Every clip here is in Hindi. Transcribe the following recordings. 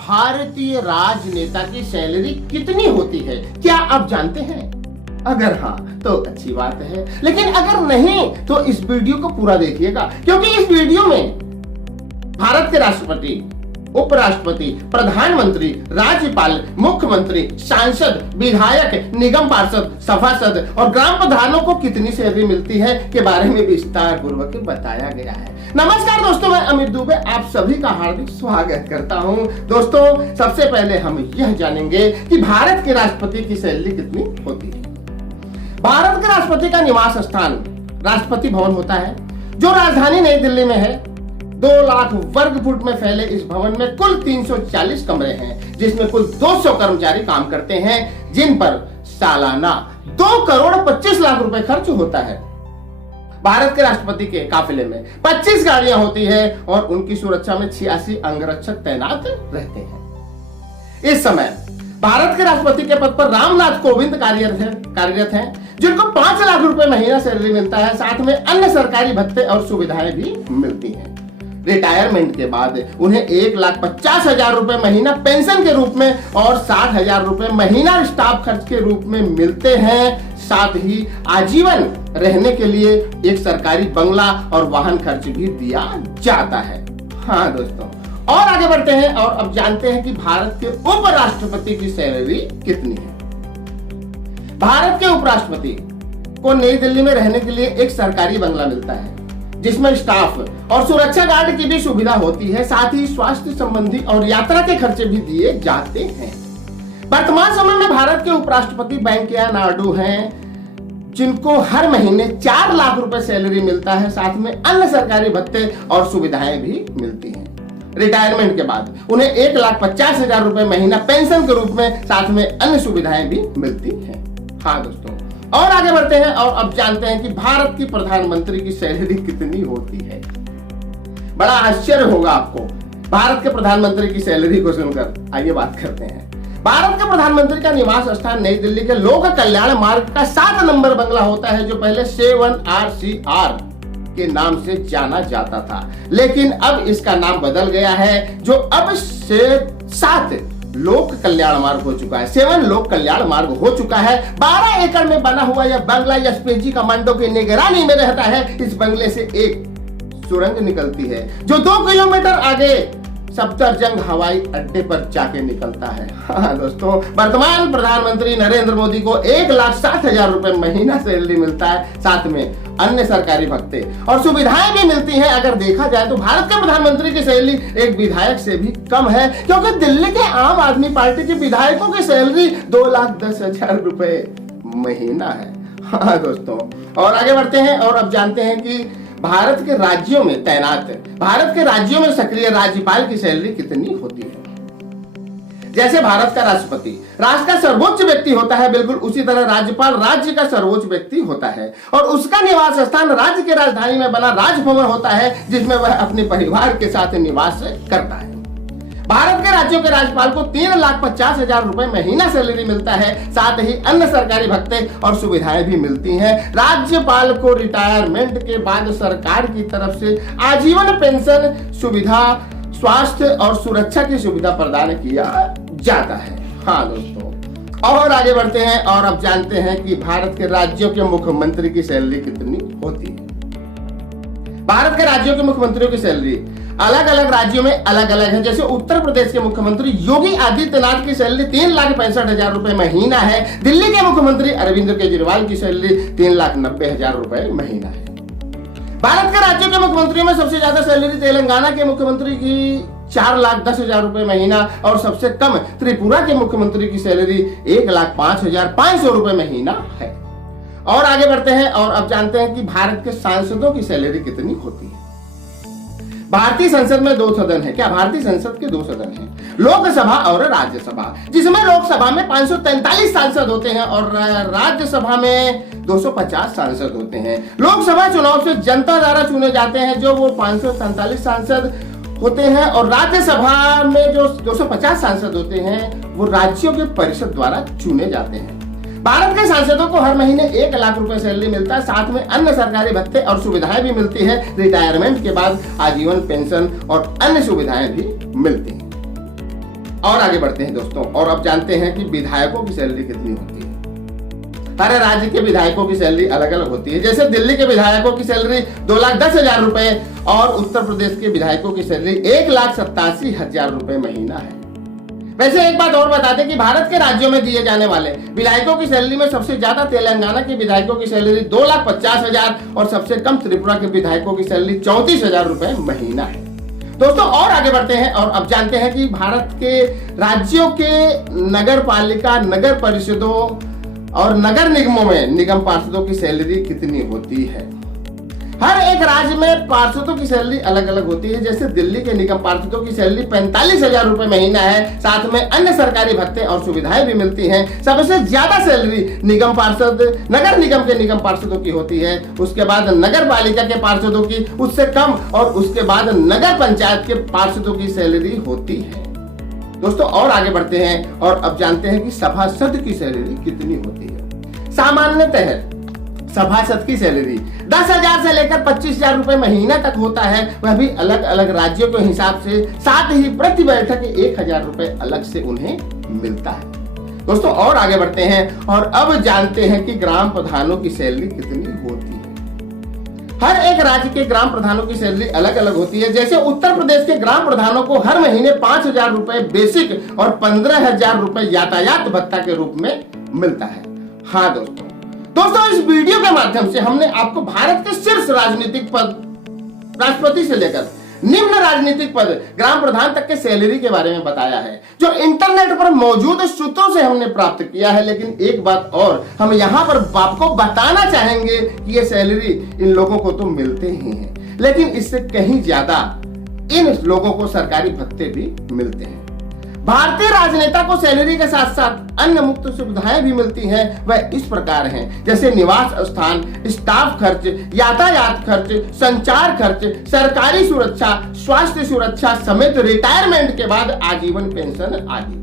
भारतीय राजनेता की सैलरी कितनी होती है, क्या आप जानते हैं? अगर हाँ तो अच्छी बात है, लेकिन अगर नहीं तो इस वीडियो को पूरा देखिएगा, क्योंकि इस वीडियो में भारत के राष्ट्रपति, उपराष्ट्रपति, प्रधानमंत्री, राज्यपाल, मुख्यमंत्री, सांसद, विधायक, निगम पार्षद, सभासद और ग्राम प्रधानों को कितनी सैलरी मिलती है के बारे में विस्तार पूर्वक बताया गया है। नमस्कार दोस्तों, मैं अमित दुबे आप सभी का हार्दिक स्वागत करता हूं। दोस्तों, सबसे पहले हम यह जानेंगे कि भारत के राष्ट्रपति की सैलरी कितनी होती है। भारत के राष्ट्रपति का निवास स्थान राष्ट्रपति भवन होता है, जो राजधानी नई दिल्ली में है। 2 लाख वर्ग फुट में फैले इस भवन में कुल 340 कमरे हैं, जिसमें कुल 200 कर्मचारी काम करते हैं, जिन पर सालाना 2 करोड़ 25 लाख रुपए खर्च होता है। भारत के राष्ट्रपति के काफिले में 25 गाड़ियां होती है और उनकी सुरक्षा में 86 अंगरक्षक तैनात रहते हैं। इस समय भारत के राष्ट्रपति के पद पर रामनाथ कोविंद कार्यरत हैं, जिनको 5 लाख रुपए महीना सैलरी मिलता है। साथ में अन्य सरकारी भत्ते और सुविधाएं भी मिलती हैं। रिटायरमेंट के बाद उन्हें 1,50,000 रुपए महीना पेंशन के रूप में और 60,000 रुपए महीना स्टाफ खर्च के रूप में मिलते हैं। साथ ही आजीवन रहने के लिए एक सरकारी बंगला और वाहन खर्च भी दिया जाता है। हाँ दोस्तों, और आगे बढ़ते हैं और अब जानते हैं कि भारत के उपराष्ट्रपति की सैलरी कितनी है। भारत के उपराष्ट्रपति को नई दिल्ली में रहने के लिए एक सरकारी बंगला मिलता है, जिसमें स्टाफ और सुरक्षा गार्ड की भी सुविधा होती है। साथ ही स्वास्थ्य संबंधी और यात्रा के खर्चे भी दिए जाते हैं। वर्तमान समय में भारत के उपराष्ट्रपति वेंकैया नायडू हैं, जिनको हर महीने 4 लाख रुपए सैलरी मिलता है। साथ में अन्य सरकारी भत्ते और सुविधाएं भी मिलती हैं। रिटायरमेंट के बाद उन्हें 1,50,000 रुपए महीना पेंशन के रूप में, साथ में अन्य सुविधाएं भी मिलती हैं। हाँ दोस्तों, और आगे बढ़ते हैं और अब जानते हैं कि भारत की प्रधानमंत्री की सैलरी कितनी होती है। बड़ा आश्चर्य होगा आपको भारत के प्रधानमंत्री की सैलरी को सुनकर। आइए बात करते हैं। भारत के प्रधानमंत्री का निवास स्थान नई दिल्ली के लोक कल्याण मार्ग का 7 नंबर बंगला होता है, जो पहले 7RCR के नाम से जाना जाता था, लेकिन अब इसका नाम बदल गया है, जो अब 7 लोक कल्याण मार्ग हो चुका है। 7 लोक कल्याण मार्ग हो चुका है। 12 एकड़ में बना हुआ यह बंगला एसपीजी कमांडो की निगरानी में रहता है। इस बंगले से एक सुरंग निकलती है, जो 2 किलोमीटर आगे सफदरजंग हवाई अड्डे पर जाके निकलता है। हाँ दोस्तों, वर्तमान प्रधानमंत्री नरेंद्र मोदी को 1,60,000 रुपए महीना सैलरी मिलता है। साथ में अन्य सरकारी भत्ते और सुविधाएं भी मिलती हैं। अगर देखा जाए तो भारत के प्रधानमंत्री की सैलरी एक विधायक से भी कम है, क्योंकि दिल्ली के आम आदमी पार्टी के विधायकों की सैलरी 2,10,000 रुपए महीना है। हाँ दोस्तों, और आगे बढ़ते हैं और अब जानते हैं कि भारत के राज्यों में सक्रिय राज्यपाल की सैलरी कितनी होती है। जैसे भारत का राष्ट्रपति राष्ट्र का सर्वोच्च व्यक्ति होता है, बिल्कुल उसी तरह राज्यपाल राज्य का सर्वोच्च व्यक्ति होता है और उसका निवास स्थान राज्य के राजधानी में बना राजभवन होता है, जिसमें वह अपने परिवार के साथ निवास करता है। भारत के राज्यों के राज्यपाल को 3,50,000 रुपए महीना सैलरी मिलता है। साथ ही अन्य सरकारी भत्ते और सुविधाएं भी मिलती हैं। राज्यपाल को रिटायरमेंट के बाद सरकार की तरफ से आजीवन पेंशन सुविधा, स्वास्थ्य और सुरक्षा की सुविधा प्रदान किया जाता है। हाँ दोस्तों, और आगे बढ़ते हैं और अब जानते हैं कि भारत के राज्यों के मुख्यमंत्री की सैलरी कितनी होती है। भारत के राज्यों के मुख्यमंत्रियों की सैलरी अलग अलग राज्यों में अलग अलग है। जैसे उत्तर प्रदेश के मुख्यमंत्री योगी आदित्यनाथ की सैलरी 3,65,000 रुपए महीना है। दिल्ली के मुख्यमंत्री अरविंद केजरीवाल की सैलरी 3,90,000 रुपए महीना है। भारत के राज्यों के मुख्यमंत्रियों में सबसे ज्यादा सैलरी तेलंगाना के मुख्यमंत्री की 4,10,000 रुपए महीना और सबसे कम त्रिपुरा के मुख्यमंत्री की सैलरी 1,05,500 रुपए महीना है। और आगे बढ़ते हैं और अब जानते हैं कि भारत के सांसदों की सैलरी कितनी होती है। भारतीय संसद में 2 सदन है। क्या भारतीय संसद के 2 सदन हैं, लोकसभा और राज्यसभा, जिसमें लोकसभा में 543 सांसद होते हैं और राज्यसभा में 250 सांसद होते हैं। लोकसभा चुनाव से जनता द्वारा चुने जाते हैं, जो वो 543 सांसद होते हैं और राज्यसभा में जो 250 सांसद होते हैं वो राज्यों के परिषद द्वारा चुने जाते हैं। भारत के सांसदों को हर महीने 1 लाख रुपए सैलरी मिलता है। साथ में अन्य सरकारी भत्ते और सुविधाएं भी मिलती है। रिटायरमेंट के बाद आजीवन पेंशन और अन्य सुविधाएं भी मिलती हैं। और आगे बढ़ते हैं दोस्तों, और अब जानते हैं कि विधायकों की सैलरी कितनी होती है। हर राज्य के विधायकों की सैलरी अलग अलग होती है। जैसे दिल्ली के विधायकों की सैलरी 2,10,000 रुपए और उत्तर प्रदेश के विधायकों की सैलरी 1,87,000 रुपए महीना है। वैसे एक बात और बता दें कि भारत के राज्यों में दिए जाने वाले विधायकों की सैलरी में सबसे ज्यादा तेलंगाना के विधायकों की सैलरी 2,50,000 और सबसे कम त्रिपुरा के विधायकों की सैलरी 34,000 रुपए महीना है। दोस्तों और आगे बढ़ते हैं और अब जानते हैं कि भारत के राज्यों के नगर पालिका, नगर परिषदों और नगर निगमों में निगम पार्षदों की सैलरी कितनी होती है। हर एक राज्य में पार्षदों की सैलरी अलग अलग होती है। जैसे दिल्ली के निगम पार्षदों की सैलरी 45,000 रुपए महीना है, साथ में अन्य सरकारी भत्ते और सुविधाएं भी मिलती हैं। सबसे ज्यादा सैलरी निगम पार्षद, नगर निगम के निगम पार्षदों की होती है, उसके बाद नगर पालिका के पार्षदों की उससे कम, और उसके बाद नगर पंचायत के पार्षदों की सैलरी होती है। दोस्तों और आगे बढ़ते हैं और अब जानते हैं कि सभासद की सैलरी कितनी होती है। सामान्यतः सभासद की सैलरी 10,000 से लेकर 25,000 रुपए महीना तक होता है, वह भी अलग अलग राज्यों के हिसाब से। साथ ही प्रति बैठक 1,000 रुपए अलग से उन्हें मिलता है। दोस्तों और आगे बढ़ते हैं और अब जानते हैं कि ग्राम प्रधानों की सैलरी कितनी होती है। हर एक राज्य के ग्राम प्रधानों की सैलरी अलग अलग होती है। जैसे उत्तर प्रदेश के ग्राम प्रधानों को हर महीने 5,000 रुपए बेसिक और 15,000 रुपए यातायात भत्ता के रूप में मिलता है। हाँ दोस्तों इस वीडियो के माध्यम से हमने आपको भारत के शीर्ष राजनीतिक पद, राष्ट्रपति से लेकर निम्न राजनीतिक पद, ग्राम प्रधान तक के सैलरी के बारे में बताया है, जो इंटरनेट पर मौजूद सूत्रों से हमने प्राप्त किया है। लेकिन एक बात और हम यहाँ पर आपको बताना चाहेंगे कि ये सैलरी इन लोगों को तो मिलते ही हैं, लेकिन इससे कहीं ज्यादा इन लोगों को सरकारी भत्ते भी मिलते हैं। भारतीय राजनेता को सैलरी के साथ साथ अन्य मुफ्त सुविधाएं भी मिलती हैं। वह इस प्रकार हैं, जैसे निवास स्थान, स्टाफ खर्च, यातायात खर्च, संचार खर्च, सरकारी सुरक्षा, स्वास्थ्य सुरक्षा समेत रिटायरमेंट के बाद आजीवन पेंशन आदि।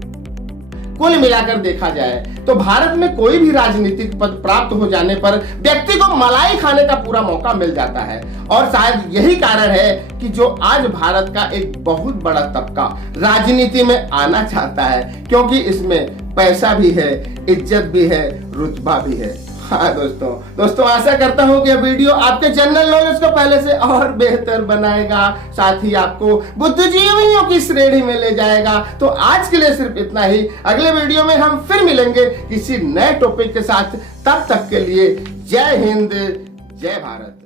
कुल मिलाकर देखा जाए तो भारत में कोई भी राजनीतिक पद प्राप्त हो जाने पर व्यक्ति को मलाई खाने का पूरा मौका मिल जाता है। और शायद यही कारण है कि जो आज भारत का एक बहुत बड़ा तबका राजनीति में आना चाहता है, क्योंकि इसमें पैसा भी है, इज्जत भी है, रुतबा भी है। हाँ दोस्तों आशा करता हूँ कि यह वीडियो आपके जनरल नॉलेज को पहले से और बेहतर बनाएगा, साथ ही आपको बुद्धिजीवियों की श्रेणी में ले जाएगा। तो आज के लिए सिर्फ इतना ही। अगले वीडियो में हम फिर मिलेंगे किसी नए टॉपिक के साथ। तब तक के लिए जय हिंद, जय भारत।